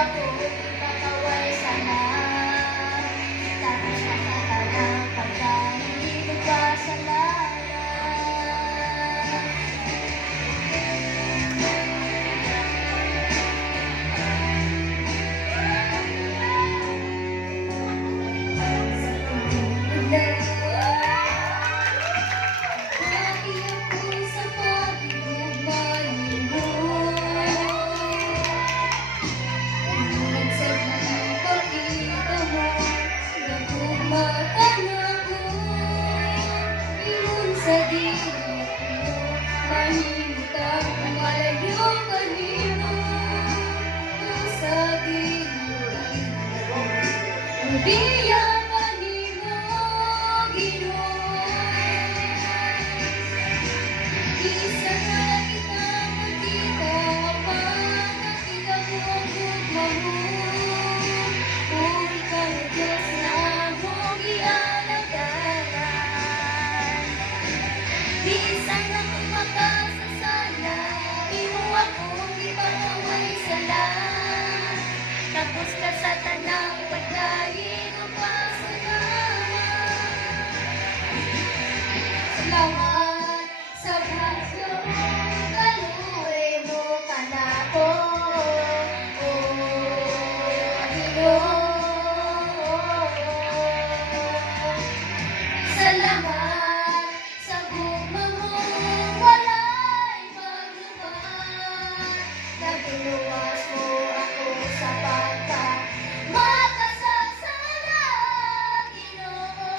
ako ipakaway sana. Tapos nakatalang pagkain ko pa sa lala. Sa dito mahintang malayo kanino sa dito biya kanino Ginoo. Isa na kita magkita pa nakita ko ang gugma mo. Uri ka na Diyos na mong ialagaran. Di sana kung makasasala, imo akong ipakaway sala. Tapos ka sa tanang pagkain o pasalamat. Salamat sa grasya mo, kaluwi mo ka na ko. Salamat sa gugma mo, walay paglubat. Nagluwas mo ako sa pagka makasasala, Ginoo.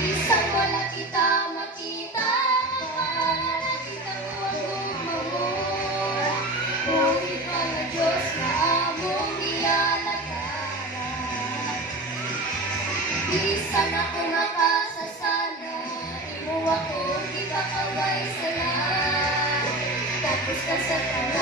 Isang wala kita makita, wala kita ko ang gugma mo. Uri ka na Diyos na among ialagaran. Di sana ko makasasala, imo akong ipakaway sala. Tapos ka sa tanang